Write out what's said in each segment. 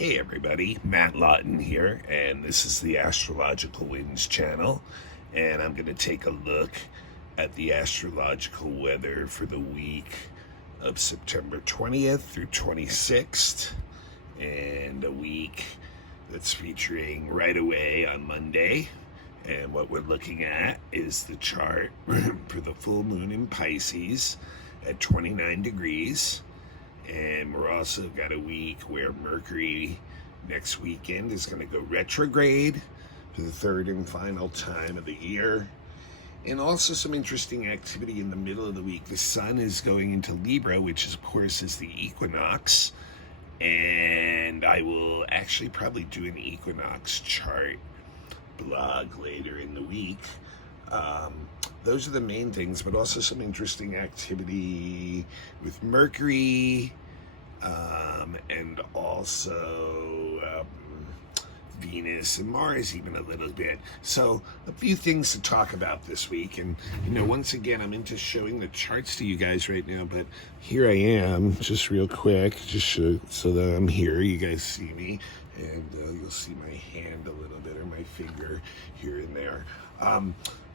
Hey everybody, Matt Lawton here, and this is the Astrological Winds channel, and I'm going to take a look at the astrological weather for the week of September 20th through 26th, and a week that's featuring right away on Monday. And what we're looking at is the chart for the full moon in Pisces at 29 degrees. And we're also got a week where Mercury next weekend is going to go retrograde for the third and final time of the year. And also some interesting activity in the middle of the week. The sun is going into Libra, which of course is the equinox. And I will actually probably do an equinox chart blog later in the week. Those are the main things, but also some interesting activity with Mercury, and also Venus and Mars even a little bit. So a few things to talk about this week. And, once again, I'm into showing the charts to you guys right now, but here I am, just real quick, so that I'm here, you guys see me, and you'll see my hand a little bit, or my finger here and there.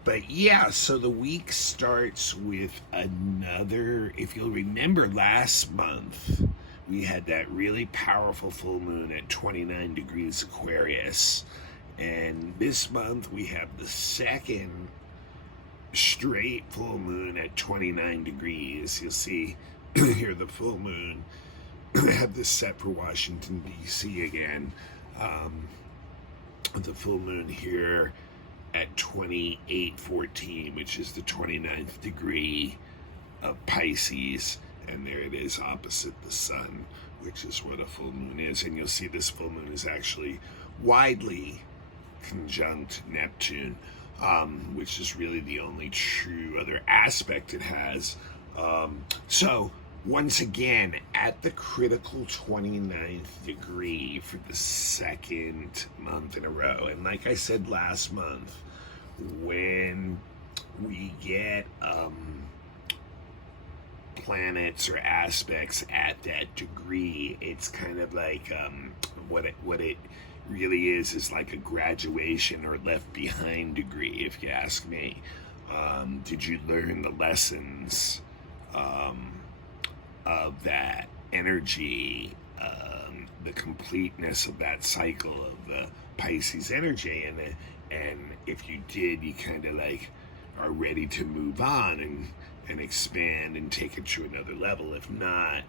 But yeah, so the week starts with another, if you'll remember last month, we had that really powerful full moon at 29 degrees Aquarius. And this month we have the second straight full moon at 29 degrees. You'll see here the full moon. I have this set for Washington, D.C. again. The full moon here at 28:14, which is the 29th degree of Pisces, and there it is opposite the sun, which is what a full moon is. And you'll see this full moon is actually widely conjunct Neptune, which is really the only true other aspect it has. So once again, at the critical 29th degree for the second month in a row. And like I said last month, when we get planets or aspects at that degree, it's kind of like what it really is like a graduation or left behind degree, if you ask me. Did you learn the lessons of that energy, the completeness of that cycle of the Pisces energy? And if you did, you kind of like are ready to move on and expand and take it to another level. If not,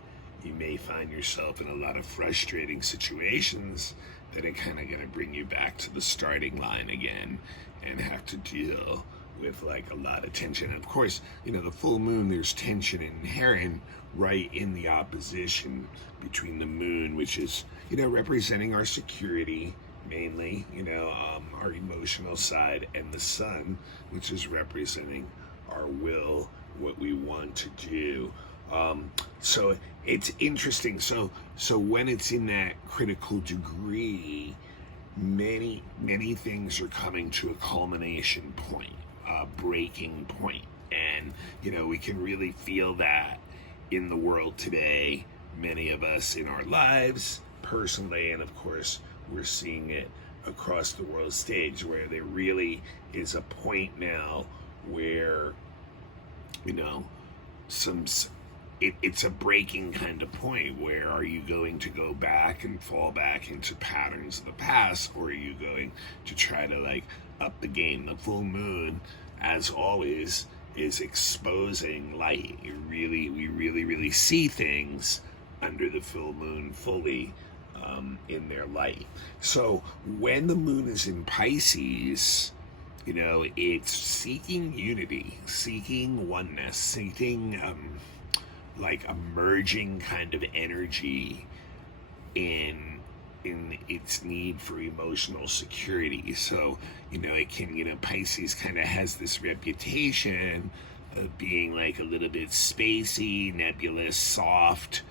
you may find yourself in a lot of frustrating situations that are kind of going to bring you back to the starting line again and have to deal with like a lot of tension. And of course, the full moon, there's tension inherent right in the opposition between the moon, which is, representing our security mainly, our emotional side, and the sun, which is representing our will, what we want to do. So it's interesting. So when it's in that critical degree, many things are coming to a culmination point, breaking point. And, we can really feel that in the world today, many of us in our lives personally, and of course we're seeing it across the world stage, where there really is a point now where, it's a breaking kind of point. Where are you going to go back and fall back into patterns of the past, or are you going to try to like up the game? The full moon, as always, is exposing light. We really see things under the full moon fully in their light. So when the moon is in Pisces, it's seeking unity, seeking oneness, seeking like a merging kind of energy in its need for emotional security. So, it can, Pisces kind of has this reputation of being like a little bit spacey, nebulous, soft,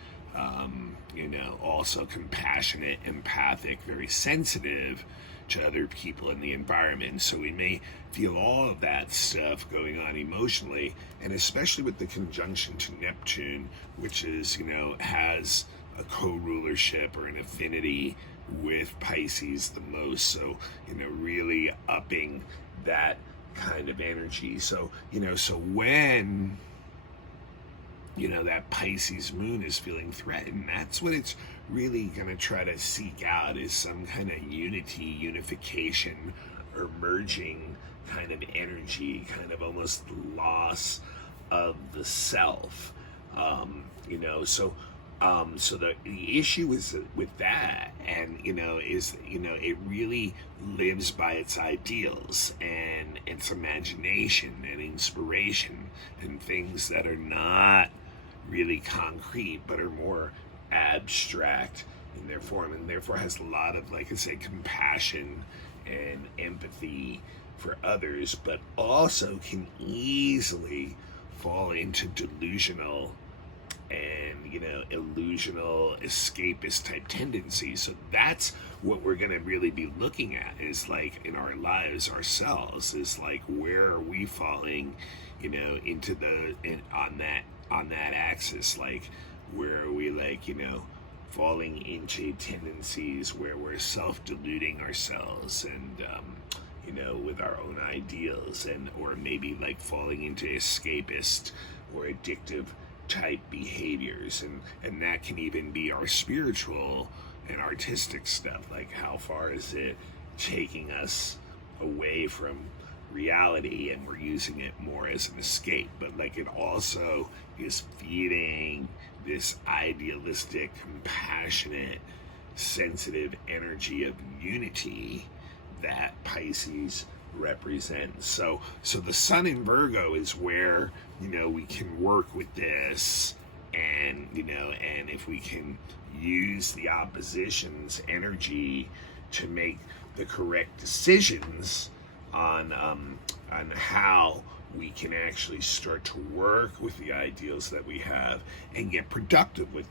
also compassionate, empathic, very sensitive to other people in the environment. So we may feel all of that stuff going on emotionally, and especially with the conjunction to Neptune, which is, has a co-rulership or an affinity with Pisces the most. So, really upping that kind of energy. So, so when, that Pisces moon is feeling threatened, that's what it's really going to try to seek out, is some kind of unification, or merging kind of energy, kind of almost loss of the self. So the issue is with that, and is it really lives by its ideals and its imagination and inspiration, and things that are not really concrete but are more abstract in their form, and therefore has a lot of, like I say, compassion and empathy for others, but also can easily fall into delusional and illusional, escapist type tendencies. So that's what we're going to really be looking at, is like in our lives ourselves, is like, where are we falling into on that axis, like where are we, like falling into tendencies where we're self-deluding ourselves, and with our own ideals, and or maybe like falling into escapist or addictive type behaviors, and that can even be our spiritual and artistic stuff. Like, how far is it taking us away from reality, and we're using it more as an escape? But like, it also is feeding this idealistic, compassionate, sensitive energy of unity that Pisces represents. So the sun in Virgo is where we can work with this, and and if we can use the opposition's energy to make the correct decisions on how we can actually start to work with the ideals that we have and get productive with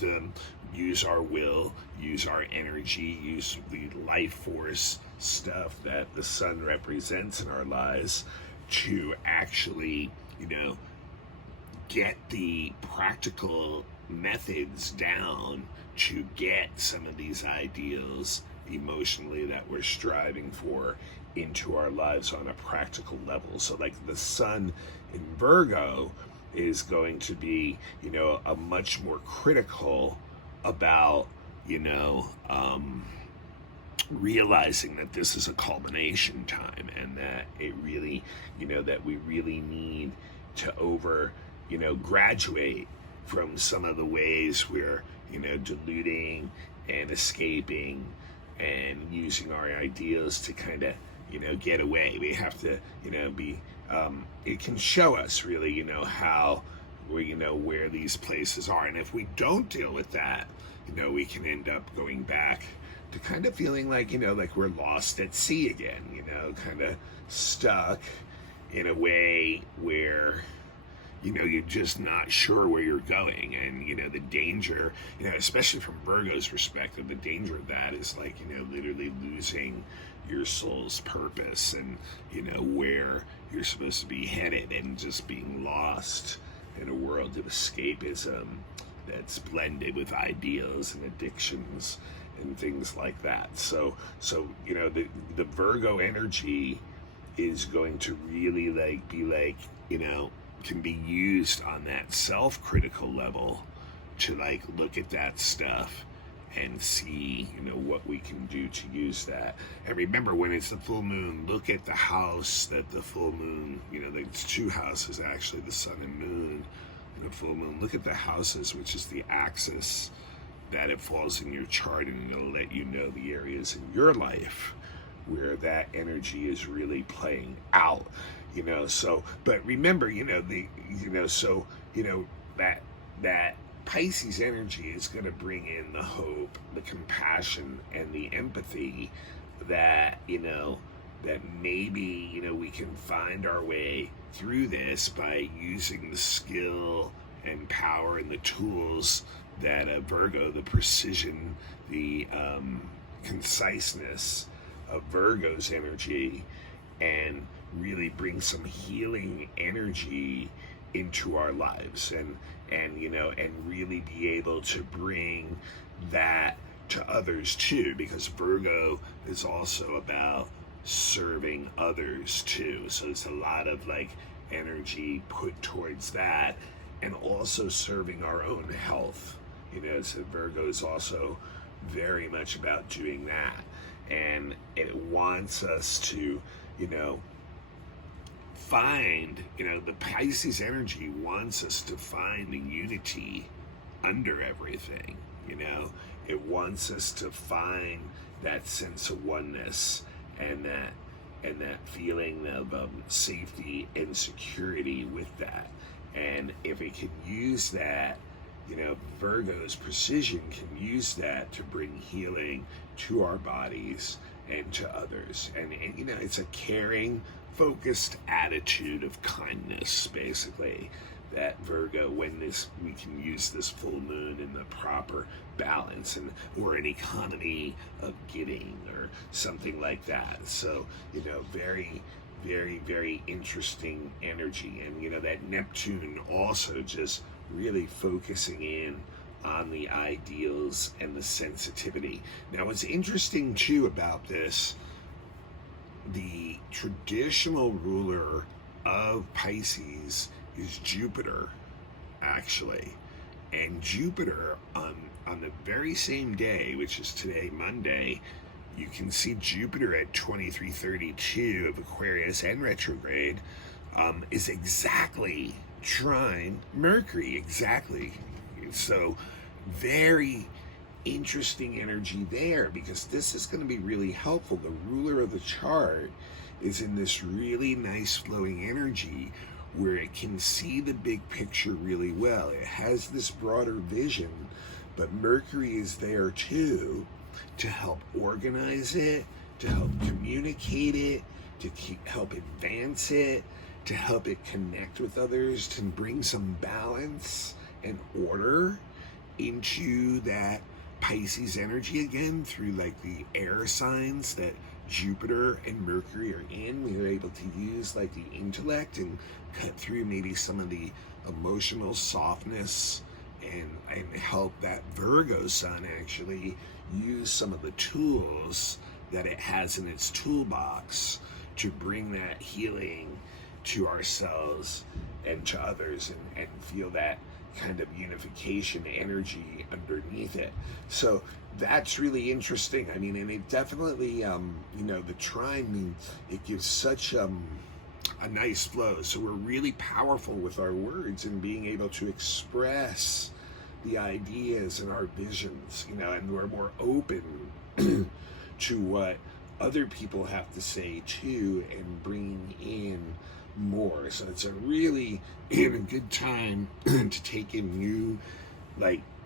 them, use our will, use our energy, use the life force stuff that the sun represents in our lives to actually, get the practical methods down to get some of these ideals emotionally that we're striving for into our lives on a practical level. So like, the sun in Virgo is going to be, a much more critical about, realizing that this is a culmination time, and that it really, that we really need to graduate from some of the ways we're, deluding and escaping and using our ideals to kind of, get away. We have to, be, it can show us really, how we, where these places are. And if we don't deal with that, we can end up going back to kind of feeling like, like we're lost at sea again, kind of stuck in a way where, you're just not sure where you're going. And, the danger, especially from Virgo's perspective, the danger of that is like, literally losing your soul's purpose, and, where you're supposed to be headed, and just being lost in a world of escapism that's blended with ideals and addictions and things like that. So the Virgo energy is going to really like be like, can be used on that self-critical level to like look at that stuff and see, what we can do to use that. And remember, when it's the full moon, look at the house that the full moon, there's two houses actually, the sun and moon and the full moon. Look at the houses, which is the axis that it falls in your chart, and it'll let you know the areas in your life where that energy is really playing out. So, but remember, that Pisces energy is going to bring in the hope, the compassion, and the empathy that, that maybe, we can find our way through this by using the skill and power and the tools that Virgo, the precision, the conciseness of Virgo's energy, and really bring some healing energy into our lives. and and really be able to bring that to others too, because Virgo is also about serving others too. So it's a lot of like energy put towards that, and also serving our own health. So Virgo is also very much about doing that, and it wants us to find, the Pisces energy wants us to find the unity under everything. It wants us to find that sense of oneness, and that feeling of safety and security with that. And if it can use that, Virgo's precision can use that to bring healing to our bodies and to others. And it's a caring, focused attitude of kindness, basically, that Virgo, when we can use this full moon in the proper balance, or an economy of giving or something like that. So very, very, very interesting energy. And that Neptune also just really focusing in on the ideals and the sensitivity. Now, what's interesting too about this, the traditional ruler of Pisces is Jupiter, actually. And Jupiter, on the very same day, which is today, Monday, you can see Jupiter at 2332 of Aquarius and retrograde, is exactly trine Mercury, exactly. So very interesting energy there, because this is going to be really helpful. The ruler of the chart is in this really nice flowing energy where it can see the big picture really well. It has this broader vision, but Mercury is there too to help organize it, to help communicate it, to help advance it, to help it connect with others, to bring some balance and order into that Pisces energy again, through like the air signs that Jupiter and Mercury are in. We are able to use like the intellect and cut through maybe some of the emotional softness, and help that Virgo sun actually use some of the tools that it has in its toolbox to bring that healing to ourselves and to others, and feel that kind of unification energy underneath it. So that's really interesting. I mean, and it definitely, the trine, it gives such a nice flow. So we're really powerful with our words and being able to express the ideas and our visions, and we're more open to what other people have to say too, and bringing in more. So it's a really good time to take in new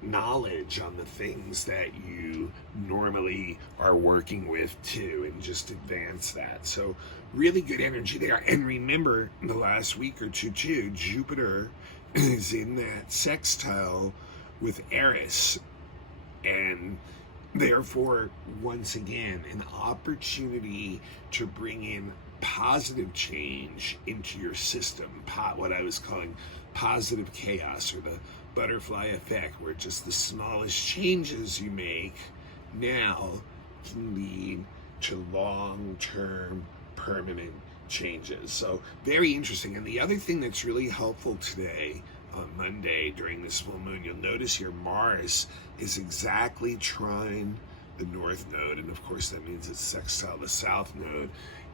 knowledge on the things that you normally are working with too, and just advance that. So really good energy there. And remember, the last week or two too, Jupiter is in that sextile with Eris, and therefore, once again, an opportunity to bring in positive change into your system, what I was calling positive chaos, or the butterfly effect, where just the smallest changes you make now can lead to long-term permanent changes. So very interesting. And the other thing that's really helpful today, on Monday during this full moon, you'll notice here Mars is exactly trine the north node, and of course that means it's sextile the south node,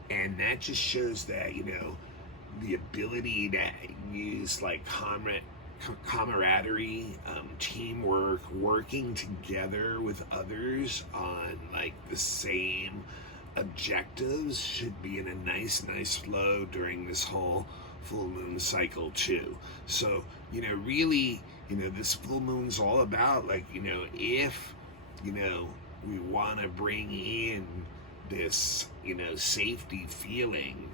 and that just shows that the ability to use camaraderie, teamwork, working together with others on the same objectives should be in a nice flow during this whole full moon cycle too. So really, this full moon's all about if we want to bring in this safety feeling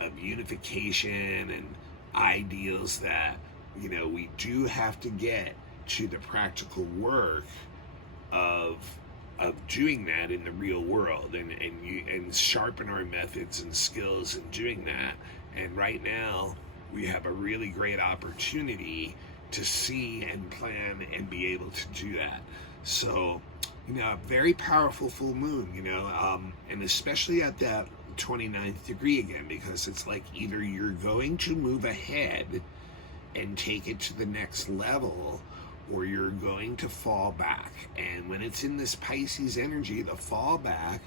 of unification and ideals, that we do have to get to the practical work of doing that in the real world, and sharpen our methods and skills in doing that. And right now we have a really great opportunity to see and plan and be able to do that. So, very powerful full moon, and especially at that 29th degree again, because it's like either you're going to move ahead and take it to the next level, or you're going to fall back. And when it's in this Pisces energy, the fall back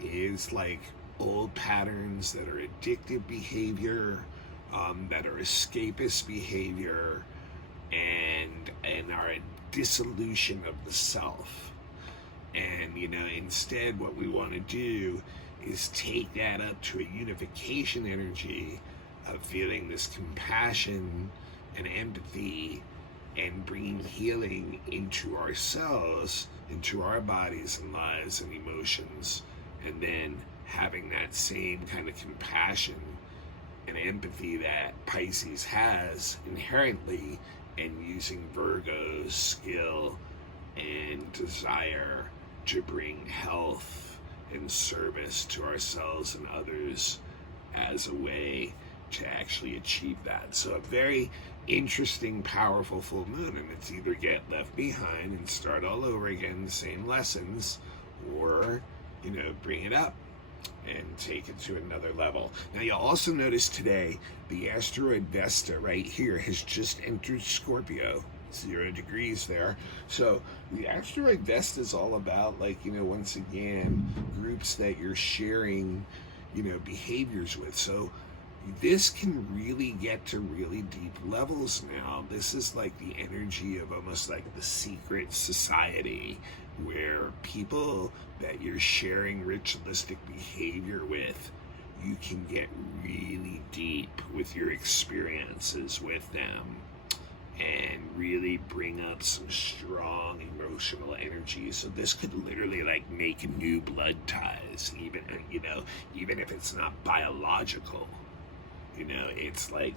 is like old patterns that are addictive behavior, that are escapist behavior, and are a dissolution of the self. And instead what we want to do is take that up to a unification energy of feeling this compassion and empathy and bringing healing into ourselves, into our bodies and lives and emotions, and then having that same kind of compassion and empathy that Pisces has inherently, and using Virgo's skill and desire to bring health and service to ourselves and others as a way to actually achieve that. So a very interesting, powerful full moon, and it's either get left behind and start all over again, the same lessons, or bring it up and take it to another level. Now you'll also notice today the asteroid Vesta right here has just entered Scorpio, 0 degrees there. So the asteroid Vesta is all about, once again, groups that you're sharing behaviors with. So this can really get to really deep levels now. This is like the energy of almost like the secret society, where people that you're sharing ritualistic behavior with, you can get really deep with your experiences with them and really bring up some strong emotional energy. So this could literally like make new blood ties, even if it's not biological. It's like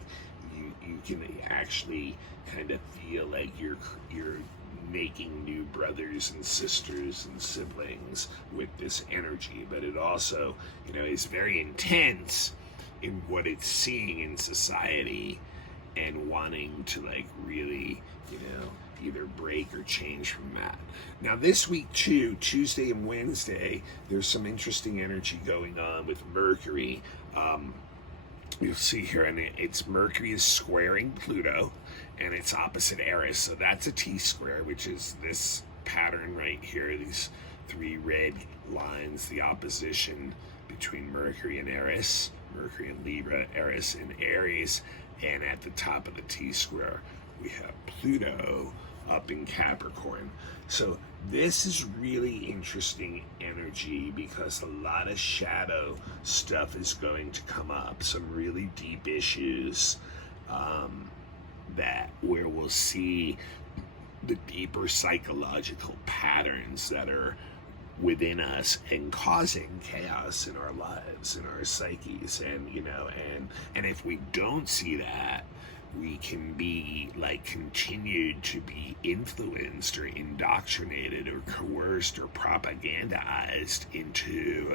you can actually kind of feel like you're making new brothers and sisters and siblings with this energy. But it also, is very intense in what it's seeing in society and wanting to really, either break or change from that. Now this week too, Tuesday and Wednesday, there's some interesting energy going on with Mercury. You'll see here, and it's Mercury is squaring Pluto, and it's opposite Eris. So that's a T-square, which is this pattern right here, these 3 red lines, the opposition between Mercury and Eris, Mercury and Libra, Eris and Aries, and at the top of the T-square, we have Pluto up in Capricorn. So this is really interesting energy because a lot of shadow stuff is going to come up, some really deep issues that where we'll see the deeper psychological patterns that are within us and causing chaos in our lives, in our psyches. And if we don't see that, we can be continued to be influenced or indoctrinated or coerced or propagandized into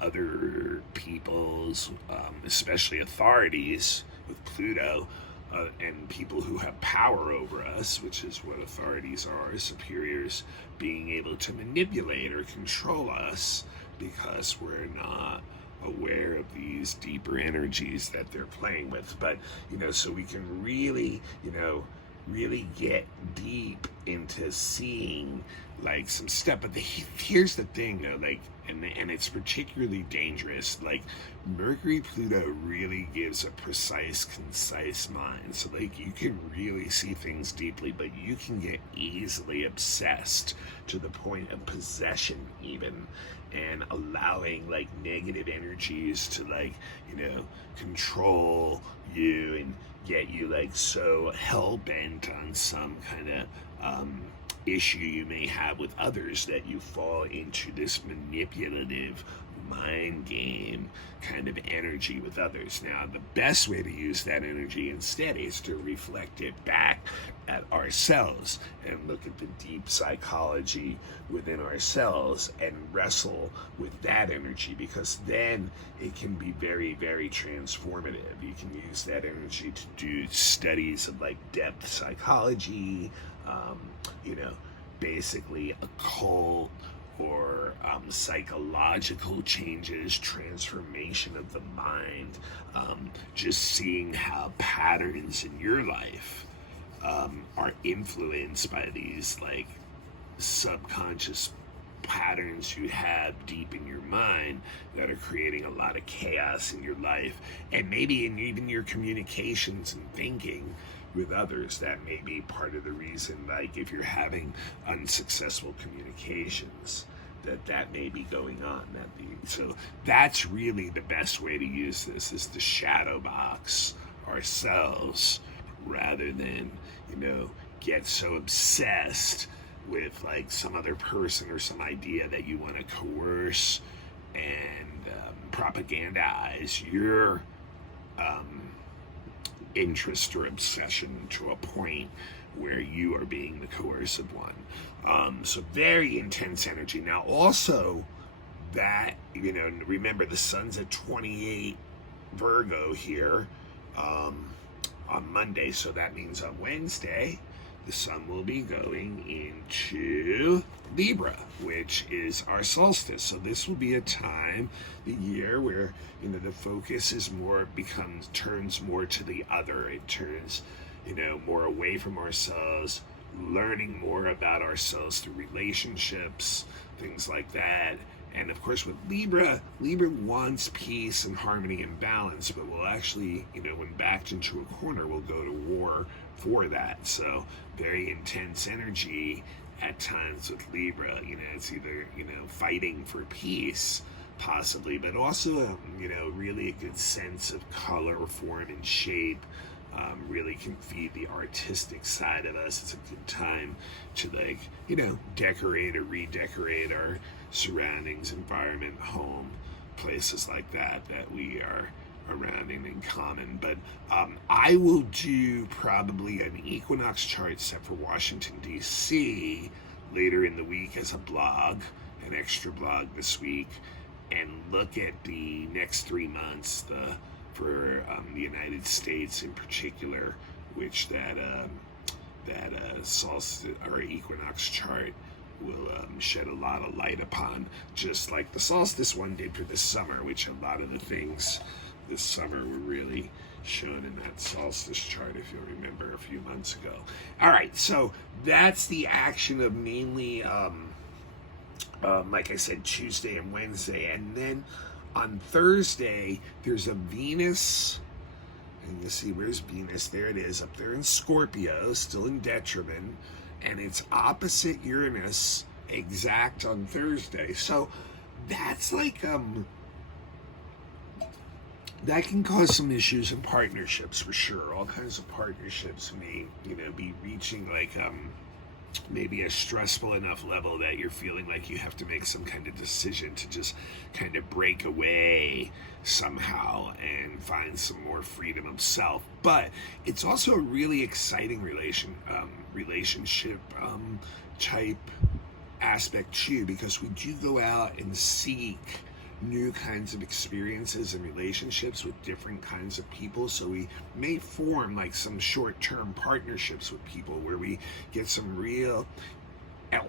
other people's, especially authorities with Pluto, and people who have power over us, which is what authorities are, superiors, being able to manipulate or control us because we're not aware of these deeper energies that they're playing with. But so we can really really get deep into seeing some stuff. But here's the thing though, and it's particularly dangerous. Mercury Pluto really gives a precise, concise mind. So you can really see things deeply, but you can get easily obsessed to the point of possession even, and allowing negative energies to control you and get you so hell-bent on some kind of issue you may have with others that you fall into this manipulative mind game kind of energy with others. Now, the best way to use that energy instead is to reflect it back at ourselves and look at the deep psychology within ourselves and wrestle with that energy, because then it can be very, very transformative. You can use that energy to do studies of like depth psychology, basically occult or psychological changes, transformation of the mind, just seeing how patterns in your life are influenced by these like subconscious patterns you have deep in your mind that are creating a lot of chaos in your life, and maybe in even your communications and thinking with others. That may be part of the reason, like if you're having unsuccessful communications, that may be going on. So that's really the best way to use this, is to shadow box ourselves rather than, get so obsessed with like some other person or some idea that you want to coerce and propagandize your interest or obsession to a point where you are being the coercive one. So very intense energy. Now also that, remember the sun's at 28 Virgo here on Monday, so that means on Wednesday the sun will be going into Libra, which is our solstice. So this will be a time, the year, where the focus is turns more to the other. It turns more away from ourselves, learning more about ourselves through relationships, things like that. And of course with Libra wants peace and harmony and balance, but will actually, when backed into a corner, will go to war for that. So very intense energy at times with Libra. It's either, fighting for peace, possibly, but also, really a good sense of color, form, and shape. Really can feed the artistic side of us. It's a good time to decorate or redecorate our surroundings, environment, home, places like that we are around in common. But I will do probably an equinox chart set for Washington, D.C. later in the week as a blog, an extra blog this week, and look at the next 3 months, for the United States in particular, which that solstice or equinox chart will shed a lot of light upon, just like the solstice one did for this summer, which a lot of the things this summer were really shown in that solstice chart, if you'll remember a few months ago. All right, so that's the action of mainly, like I said, Tuesday and Wednesday, and then on Thursday, there's a Venus, and you see, where's Venus? There it is, up there in Scorpio, still in detriment, and it's opposite Uranus, exact on Thursday. So that's like, that can cause some issues in partnerships for sure. All kinds of partnerships may, be reaching like, maybe a stressful enough level that you're feeling like you have to make some kind of decision to just kind of break away somehow and find some more freedom of self. But it's also a really exciting relationship type aspect too, because we do go out and seek new kinds of experiences and relationships with different kinds of people. So we may form like some short-term partnerships with people where we get some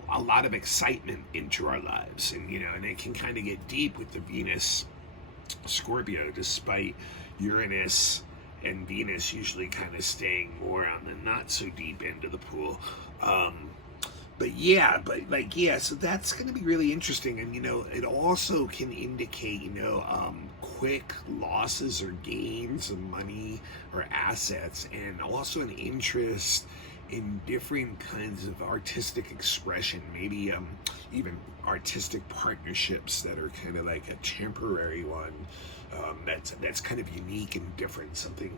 a lot of excitement into our lives, and and it can kind of get deep with the Venus Scorpio, despite Uranus and Venus usually kind of staying more on the not so deep end of the pool. So that's going to be really interesting. And, it also can indicate, quick losses or gains of money or assets, and also an interest in different kinds of artistic expression, maybe even artistic partnerships that are kind of like a temporary one, that's kind of unique and different, something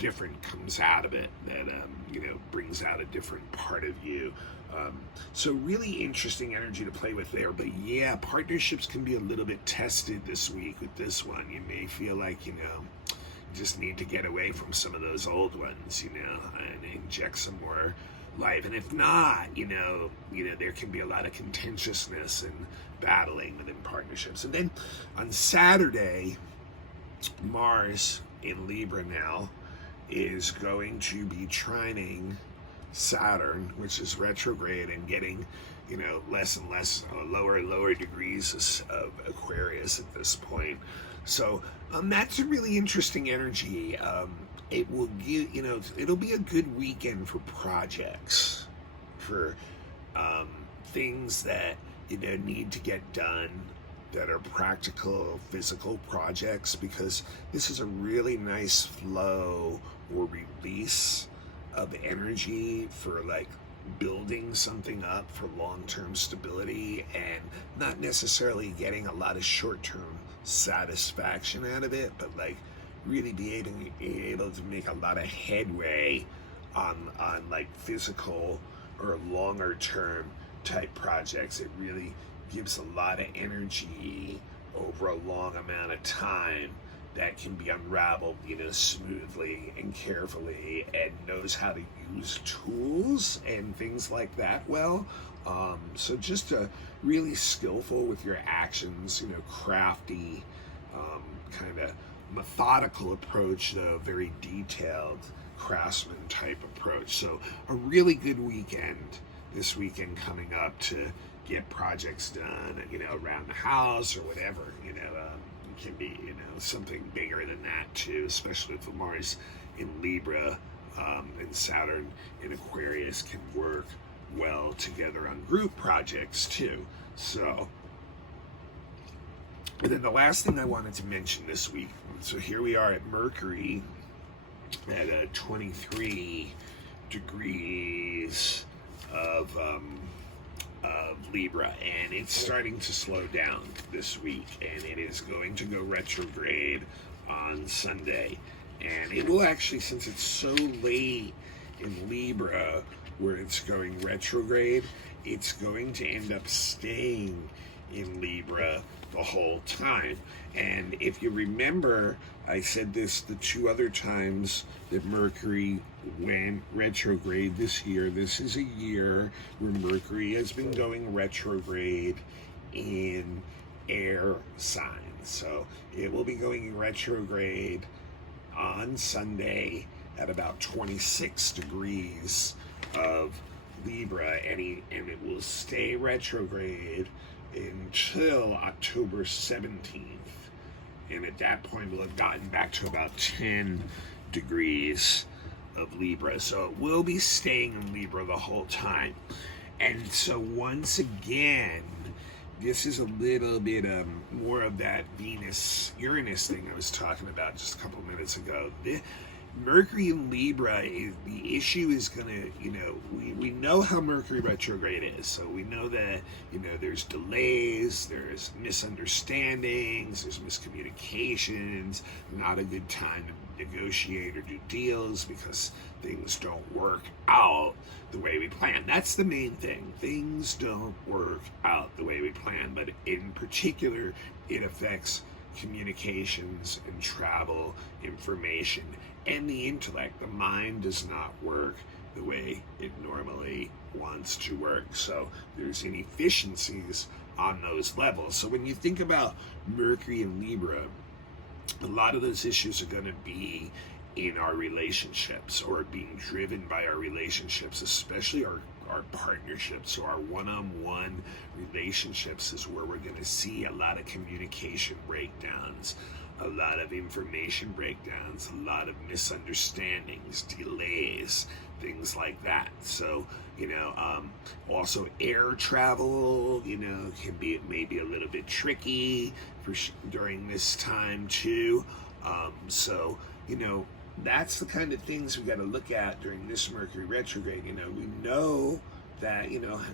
different comes out of it that, brings out a different part of you. So really interesting energy to play with there. But yeah, partnerships can be a little bit tested this week with this one. You may feel like, you just need to get away from some of those old ones, and inject some more life. And if not, there can be a lot of contentiousness and battling within partnerships. And then on Saturday, Mars in Libra now is going to be trining Saturn, which is retrograde and getting, less and less, lower and lower degrees of Aquarius at this point. So that's a really interesting energy. It will give, it'll be a good weekend for projects, for things that, need to get done, that are practical, physical projects, because this is a really nice flow or release of energy for like building something up for long-term stability and not necessarily getting a lot of short-term satisfaction out of it, but like really be able to make a lot of headway on like physical or longer term type projects. It really gives a lot of energy over a long amount of time that can be unraveled, smoothly and carefully, and knows how to use tools and things like that well. So just a really skillful with your actions, crafty, kind of methodical approach, though very detailed craftsman type approach. So a really good weekend this weekend coming up to get projects done, around the house or whatever, it can be, something bigger than that too, especially if Mars in Libra and Saturn in Aquarius can work well together on group projects too. So, and then the last thing I wanted to mention this week, so here we are at Mercury at 23 degrees of Libra, and it's starting to slow down this week, and it is going to go retrograde on Sunday. And it will actually, since it's so late in Libra where it's going retrograde, it's going to end up staying in Libra the whole time. And if you remember, I said this the two other times that Mercury went retrograde this year. This is a year where Mercury has been going retrograde in air signs. So it will be going retrograde on Sunday at about 26 degrees of Libra, and it will stay retrograde until October 17th. And at that point, we'll have gotten back to about 10 degrees of Libra. So it will be staying in Libra the whole time. And so once again, this is a little bit more of that Venus-Uranus thing I was talking about just a couple minutes ago. Mercury in Libra, the issue is going to, we know how Mercury retrograde is. So we know that, there's delays, there's misunderstandings, there's miscommunications, not a good time to negotiate or do deals because things don't work out the way we plan. That's the main thing. Things don't work out the way we plan, but in particular, it affects communications and travel, information, and the intellect. The mind does not work the way it normally wants to work. So there's inefficiencies on those levels. So when you think about Mercury and Libra, a lot of those issues are going to be in our relationships, or being driven by our relationships, especially our partnerships. So our one-on-one relationships is where we're going to see a lot of communication breakdowns, a lot of information breakdowns, a lot of misunderstandings, delays, things like that. So, also air travel, can be maybe a little bit tricky during this time too. So, that's the kind of things we got to look at during this Mercury retrograde. We know that,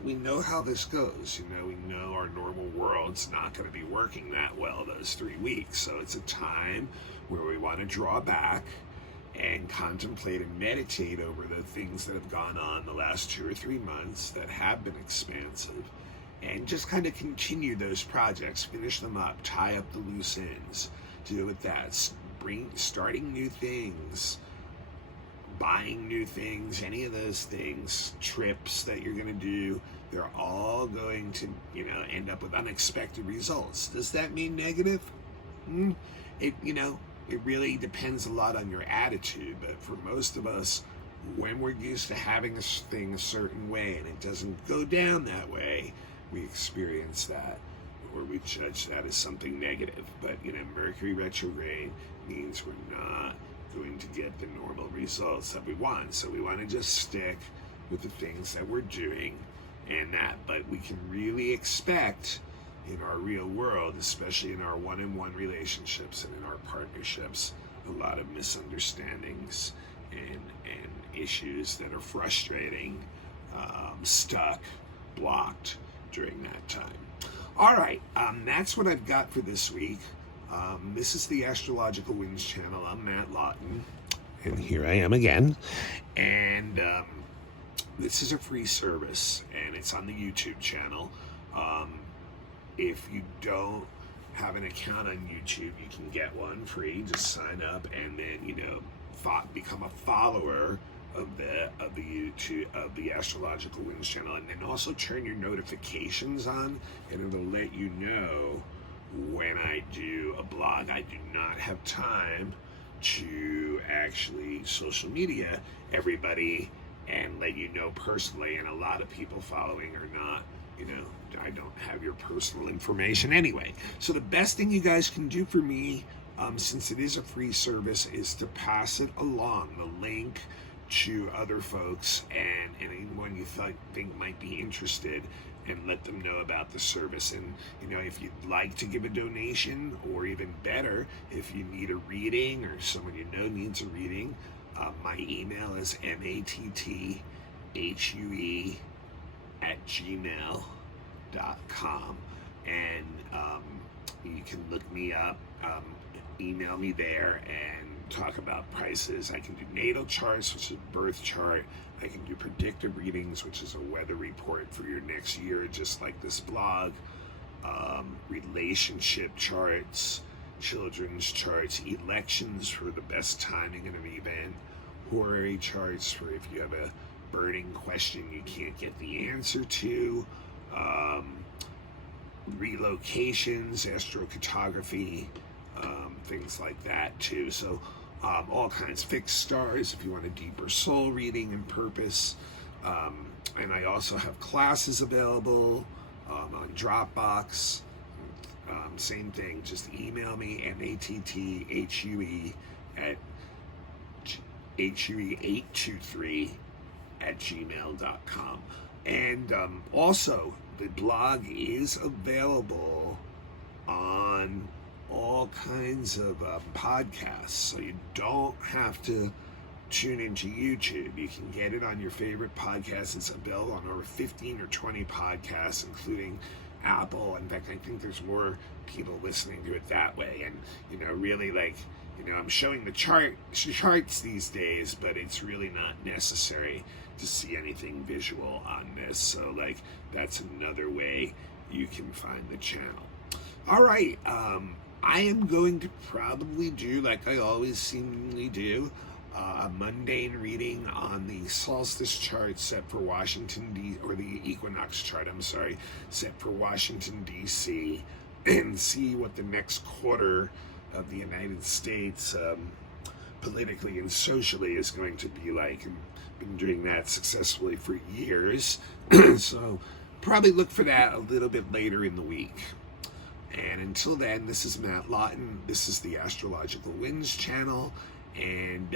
we know how this goes. We know our normal world's not going to be working that well those 3 weeks. So it's a time where we want to draw back and contemplate and meditate over the things that have gone on the last 2 or 3 months that have been expansive, and just kind of continue those projects, finish them up, tie up the loose ends, deal with that, starting new things, buying new things, any of those things, trips that you're going to do, they're all going to, end up with unexpected results. Does that mean negative? It really depends a lot on your attitude, but for most of us, when we're used to having a thing a certain way and it doesn't go down that way, we experience that, or we judge that as something negative. But Mercury retrograde means we're not going to get the normal results that we want. So we want to just stick with the things that we're doing and that, but we can really expect in our real world, especially in our one-on-one relationships and in our partnerships, a lot of misunderstandings and issues that are frustrating, stuck, blocked during that time. All right, that's what I've got for this week. This is the Astrological Winds channel. I'm Matt Lawton, and here I am again. And this is a free service, and it's on the YouTube channel. If you don't have an account on YouTube, you can get one free. Just sign up, and then become a follower of the YouTube of the Astrological Winds channel, and then also turn your notifications on, and it'll let you know when I do a blog. I do not have time to actually social media everybody and let you know personally, and a lot of people following are not, I don't have your personal information anyway. So the best thing you guys can do for me, since it is a free service, is to pass it along, the link, to other folks and anyone you think might be interested, and let them know about the service. And if you'd like to give a donation, or even better, if you need a reading or someone needs a reading, my email is matthe@gmail.com, and you can look me up, email me there, and talk about prices. I can do natal charts, which is a birth chart. I can do predictive readings, which is a weather report for your next year, just like this blog. Relationship charts, children's charts, elections for the best timing in an event, horary charts for if you have a burning question you can't get the answer to, relocations, astrocartography, things like that too. So all kinds, fixed stars if you want a deeper soul reading and purpose. And I also have classes available on Dropbox. Same thing, just email me, matthe823@gmail.com. And also, the blog is available on all kinds of podcasts, so you don't have to tune into YouTube. You can get it on your favorite podcast. It's available on over 15 or 20 podcasts, including Apple. In fact, I think there's more people listening to it that way. And really, I'm showing the charts these days, but it's really not necessary to see anything visual on this. So that's another way you can find the channel. All right, I am going to probably do, like I always seemingly do, a mundane reading on the solstice chart set for Washington, or the equinox chart, set for Washington, D.C., and see what the next quarter of the United States, politically and socially, is going to be like. And been doing that successfully for years. So probably look for that a little bit later in the week. And until then, this is Matt Lawton. This is the Astrological Winds channel. And,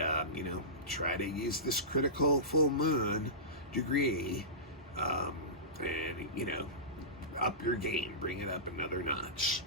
try to use this critical full moon degree and, up your game. Bring it up another notch.